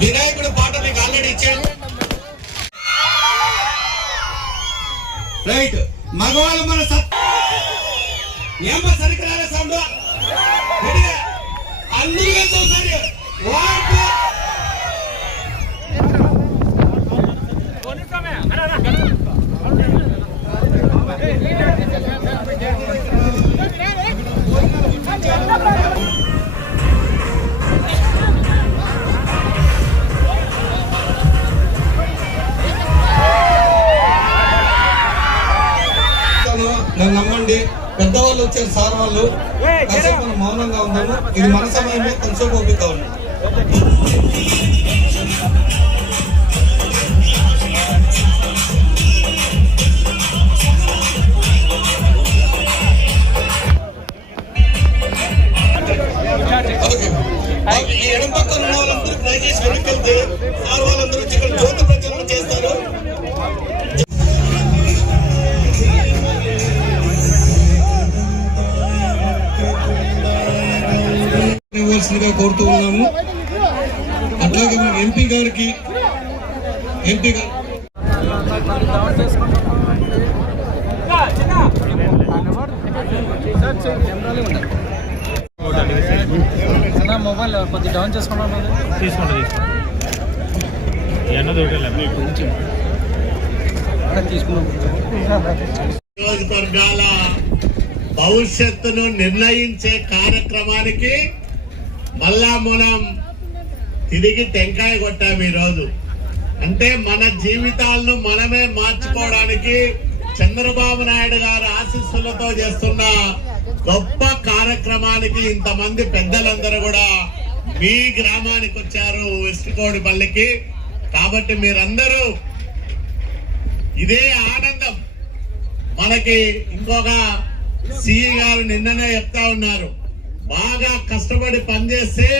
వినాయకుడు పాట మీకు ఆల్రెడీ ఇచ్చాడు. రైట్ మగవాళ్ళు మన సత్ ఏమ్మ సంబంధ సౌండ్ అందరూ వాళ్ళు వచ్చారు సార్ వాళ్ళు కాసేపు మనం మౌనంగా ఉన్నాము ఇది మన సమయమే కొంచెం ఓపిక ఉంది. ఎంపీ గారు మొబైల్ కొద్దిగా డౌన్ చేసుకున్నాను తీసుకోండి నియోజకవర్గాల భవిష్యత్తును నిర్ణయించే కార్యక్రమానికి మళ్ళా మనం తిరిగి టెంకాయ కొట్టాం ఈరోజు. అంటే మన జీవితాలను మనమే మార్చుకోవడానికి చంద్రబాబు నాయుడు గారి ఆశీస్సులతో చేస్తున్న గొప్ప కార్యక్రమానికి ఇంతమంది పెద్దలందరూ కూడా మీ గ్రామానికి వచ్చారు వెస్ట్ కోడిపల్లికి. కాబట్టి మీరందరూ ఇదే ఆనందం. మనకి ఇంకొక సిఈ గారు నిన్ననే చెప్తా ఉన్నారు. బాగా కష్టపడి పనిచేస్తే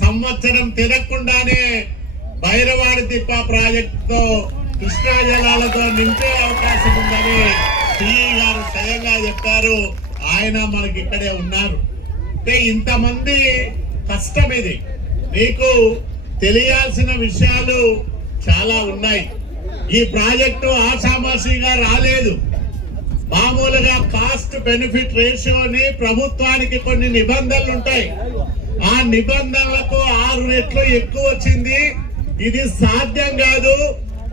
సంవత్సరం తిరగకుండానే భైరవాడి తిప్ప ప్రాజెక్టుతో కృష్ణా జలాలతో నింపే అవకాశం ఉందని సిఈ గారు స్వయంగా చెప్పారు. ఆయన మనకి ఇక్కడే ఉన్నారు. అంటే ఇంతమంది కష్టం ఇది. మీకు తెలియాల్సిన విషయాలు చాలా ఉన్నాయి. ఈ ప్రాజెక్టు ఆషామాషిగా రాలేదు. మామూలుగా కాస్ట్ బెనిఫిట్ రేషియోని ప్రభుత్వానికి కొన్ని నిబంధనలు ఉంటాయి. ఆ నిబంధనలకు ఆరు రెట్లు ఎక్కువ వచ్చింది. ఇది సాధ్యం కాదు.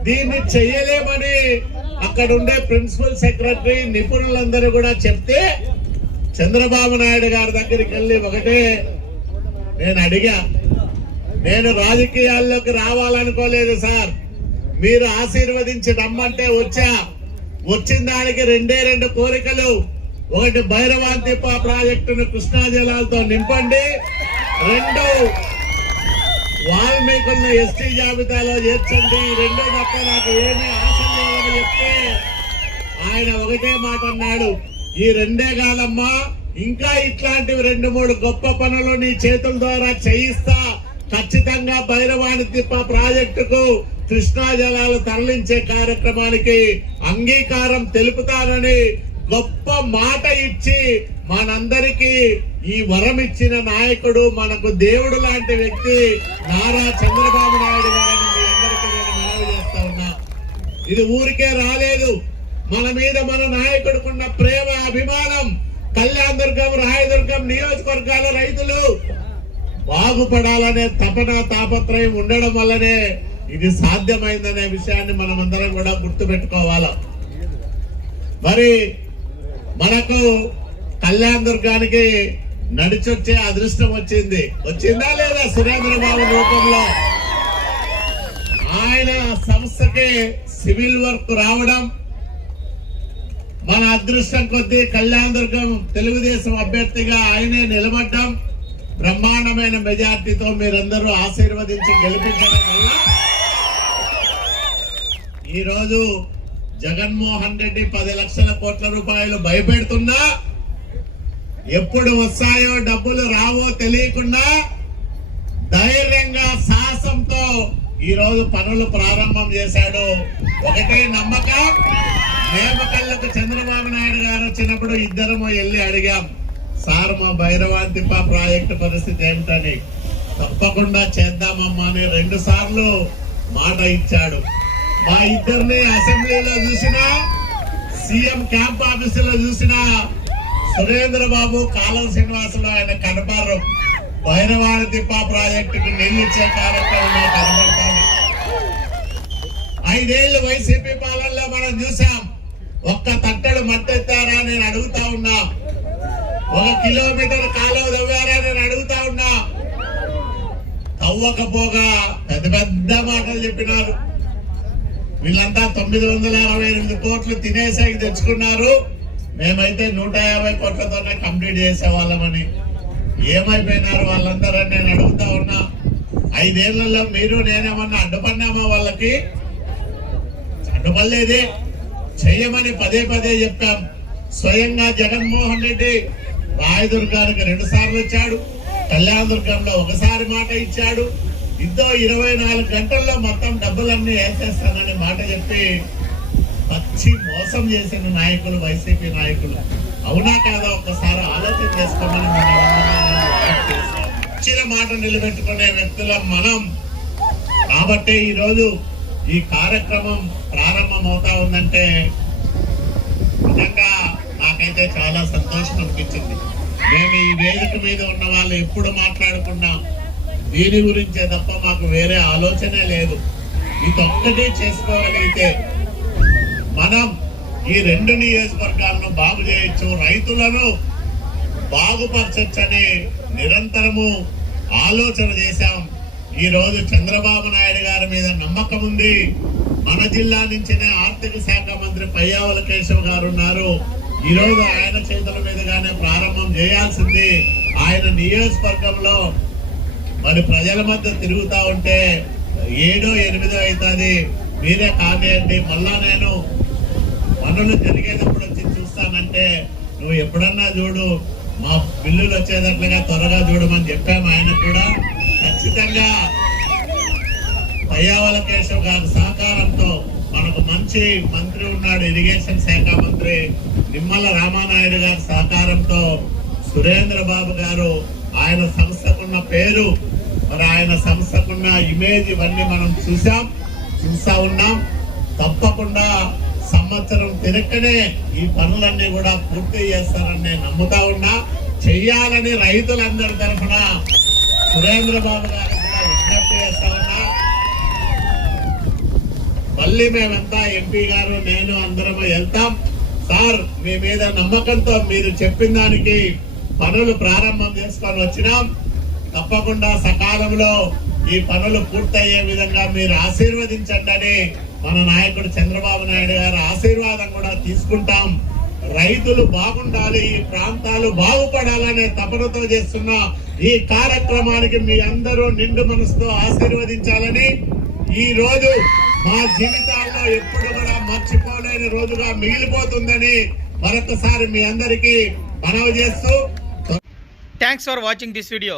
దీన్ని చేయలేమని అక్కడ ఉండే ప్రిన్సిపల్ సెక్రటరీ నిపుణులందరూ కూడా చెప్తే చంద్రబాబు నాయుడు గారి దగ్గరికి వెళ్ళి ఒకటే నేను అడిగా నేను రాజకీయాల్లోకి రావాలనుకోలేదు సార్. మీరు ఆశీర్వదించి రమ్మంటే వచ్చా? వచ్చిన దానికి రెండే రెండు కోరికలు. ఒకటి భైరవాంతిప్ప ప్రాజెక్టును కృష్ణా జలాలతో నింపండి. రెండు వాల్మీకులను ఎస్టీ జాబితాలో చేర్చండి. రెండో తప్ప నాకు ఏమీ ఆశ లేదని చెప్తే ఆయన ఒకటే మాట అన్నాడు. ఈ రెండే కాదమ్మా ఇంకా ఇట్లాంటివి రెండు మూడు గొప్ప పనులు నీ చేతుల ద్వారా చేయిస్తా. ఖచ్చితంగా భైరవాణి తిప్ప ప్రాజెక్టుకు కృష్ణా జలాలు తరలించే కార్యక్రమానికి అంగీకారం తెలుపుతానని గొప్ప మాట ఇచ్చి మనందరికీ ఈ వరం ఇచ్చిన నాయకుడు మనకు దేవుడు లాంటి వ్యక్తి నారా చంద్రబాబు నాయుడు గారని మీ అందరికీ నేను మనవి చేస్తా ఉన్నా. ఇది ఊరికే రాలేదు. మన మీద మన నాయకుడికున్న ప్రేమ అభిమానం కళ్యాణ్ దుర్గం రాయదుర్గం నియోజకవర్గాల రైతులు బాగుపడాలనే తపన తాపత్రయం ఉండడం వల్లనే ఇది సాధ్యమైందనే విషయాన్ని మనం అందరం కూడా గుర్తుపెట్టుకోవాలి. మరి మనకు కళ్యాణ్ దుర్గానికి నడిచొచ్చే అదృష్టం వచ్చింది. వచ్చిందా లేదా సురేంద్రబాబు రూపంలో? ఆయన సంస్థకి సివిల్ వర్క్ రావడం మన అదృష్టం కొద్దీ కళ్యాణ్ దుర్గం తెలుగుదేశం అభ్యర్థిగా ఆయనే నిలబడ్డం బ్రహ్మాండమైన మెజార్టీతో మీరందరూ ఆశీర్వదించి గెలిపించడం వల్ల ఈరోజు జగన్మోహన్ రెడ్డి పది లక్షల కోట్ల రూపాయలు భయపెడుతున్నా ఎప్పుడు వస్తాయో డబ్బులు రావో తెలియకుండా ధైర్యంగా సాహసంతో ఈరోజు పనులు ప్రారంభం చేశాడు. ఒకటే నమ్మకం. నేమకల్లకు చంద్రబాబు నాయుడు గారు వచ్చినప్పుడు ఇద్దరము వెళ్ళి అడిగాం సార్ మా భైరవాంతిప్ప ప్రాజెక్టు పరిస్థితి ఏమిటని? తప్పకుండా చేద్దామమ్మా అని రెండు సార్లు మాట ఇచ్చాడు. మా ఇద్దరిని అసెంబ్లీలో చూసినా సీఎం క్యాంప్ ఆఫీసులో చూసినా సురేంద్ర బాబు కాలం శ్రీనివాసులు ఆయన కనపడరు. భైరవాణి తిప్ప ప్రాజెక్టుకి నిల్లిచ్చే కార్యక్రమంలో కనబడతాను ఐదేళ్ళు వైసీపీ పాలనలో మనం చూసాం. ఒక్క తట్టడు మట్టెత్తారా నేను అడుగుతా ఉన్నా. ఒక కిలోమీటర్ కాలువ తవ్వారా నేను అడుగుతా ఉన్నా. తవ్వకపోగా పెద్ద పెద్ద మాటలు చెప్పినారు. వీళ్ళంతా తొమ్మిది వందల అరవై ఎనిమిది కోట్లు తినేసేకి తెచ్చుకున్నారు. మేమైతే నూట యాభై కోట్లతోనే కంప్లీట్ చేసేవాళ్ళమని. ఏమైపోయినారు వాళ్ళందరూ నేను అడుగుతా ఉన్నా. ఐదేళ్ళలో మీరు నేనేమన్నా అడ్డుపడినామా వాళ్ళకి? అడ్డుపడలేదే. చెయ్యమని పదే పదే చెప్పాం. స్వయంగా జగన్మోహన్ రెడ్డి రాయదుర్గానికి రెండు సార్లు వచ్చాడు. కళ్యాణదుర్గంలో ఒకసారి మాట ఇచ్చాడు. ఇద్దో ఇరవై నాలుగు గంటల్లో మొత్తం డబ్బులన్నీ వేసేస్తానని మాట చెప్పి పచ్చి మోసం చేసిన నాయకులు వైసీపీ నాయకులు. అవునా కాదా? ఒక్కసారి ఆలోచన చేసుకోమని వచ్చిన ఇచ్చిన మాట నిలబెట్టుకునే వ్యక్తులం మనం. కాబట్టే ఈరోజు ఈ కార్యక్రమం ప్రారంభం అవుతా ఉందంటే నిజంగా నాకైతే చాలా సంతోషం అనిపించింది. మేము ఈ వేదిక మీద ఉన్న వాళ్ళు ఎప్పుడు మాట్లాడుకున్నాం దీని గురించే తప్ప మాకు వేరే ఆలోచనే లేదు. ఇదొక్కటే చేసుకోగలిగితే మనం ఈ రెండు నియోజకవర్గాలను బాగు చేయొచ్చు రైతులను బాగుపరచని నిరంతరము ఆలోచన చేశాం. ఈరోజు చంద్రబాబు నాయుడు గారి మీద నమ్మకం ఉంది. మన జిల్లా నుంచినే ఆర్థిక శాఖ మంత్రి పయ్యావల కేశవ్ గారు ఉన్నారు. ఈరోజు ఆయన చేతుల మీదుగానే ప్రారంభం చేయాల్సింది. ఆయన నియోజకవర్గంలో మరి ప్రజల మధ్య తిరుగుతూ ఉంటే ఏడో ఎనిమిదో అవుతుంది. మీరే కానివ్వండి మళ్ళా నేను పనులు జరిగేటప్పుడు వచ్చి చూస్తానంటే నువ్వు ఎప్పుడన్నా చూడు మా బిల్లులు వచ్చేటట్లుగా త్వరగా చూడమని చెప్పాము ఆయన కూడా. ఖచ్చితంగా పయ్యావల కేశవ్ గారి సహకారంతో మనకు మంచి మంత్రి ఉన్నాడు ఇరిగేషన్ శాఖ మంత్రి నిమ్మల రామానాయుడు గారి సహకారంతో సురేంద్ర బాబు గారు ఆయన సంస్థకున్న పేరు మరి ఆయన సంస్థకున్న ఇమేజ్ ఇవన్నీ మనం చూసాం చూస్తా ఉన్నాం. తప్పకుండా సంవత్సరం తిరక్కనే ఈ పనులన్నీ కూడా పూర్తి చేస్తారని నేను నమ్ముతా ఉన్నా. చెయ్యాలని రైతులందరి తరఫున సురేంద్ర బాబు గారు కూడా విజ్ఞప్తి చేస్తా ఉన్నా. మళ్ళీ మేమంతా ఎంపీ గారు నేను అందరం వెళ్తాం. సార్ మీ మీద నమ్మకంతో మీరు చెప్పిన దానికి పనులు ప్రారంభం చేసుకొని వచ్చినాం. తప్పకుండా సకాలంలో ఈ పనులు పూర్తయ్యే విధంగా మీరు ఆశీర్వదించండి అని మన నాయకుడు చంద్రబాబు నాయుడు గారి ఆశీర్వాదం కూడా తీసుకుంటాం. రైతులు బాగుండాలి ఈ ప్రాంతాలు బాగుపడాలనే తపనతో చేస్తున్న ఈ కార్యక్రమానికి మీ అందరూ నిండు మనసుతో ఆశీర్వదించాలని ఈ రోజు మా జీవితాల్లో ఎప్పుడు కూడా మర్చిపోలేని రోజుగా మిగిలిపోతుందని మరొకసారి మీ అందరికీ మనవి చేస్తూ thanks for watching this video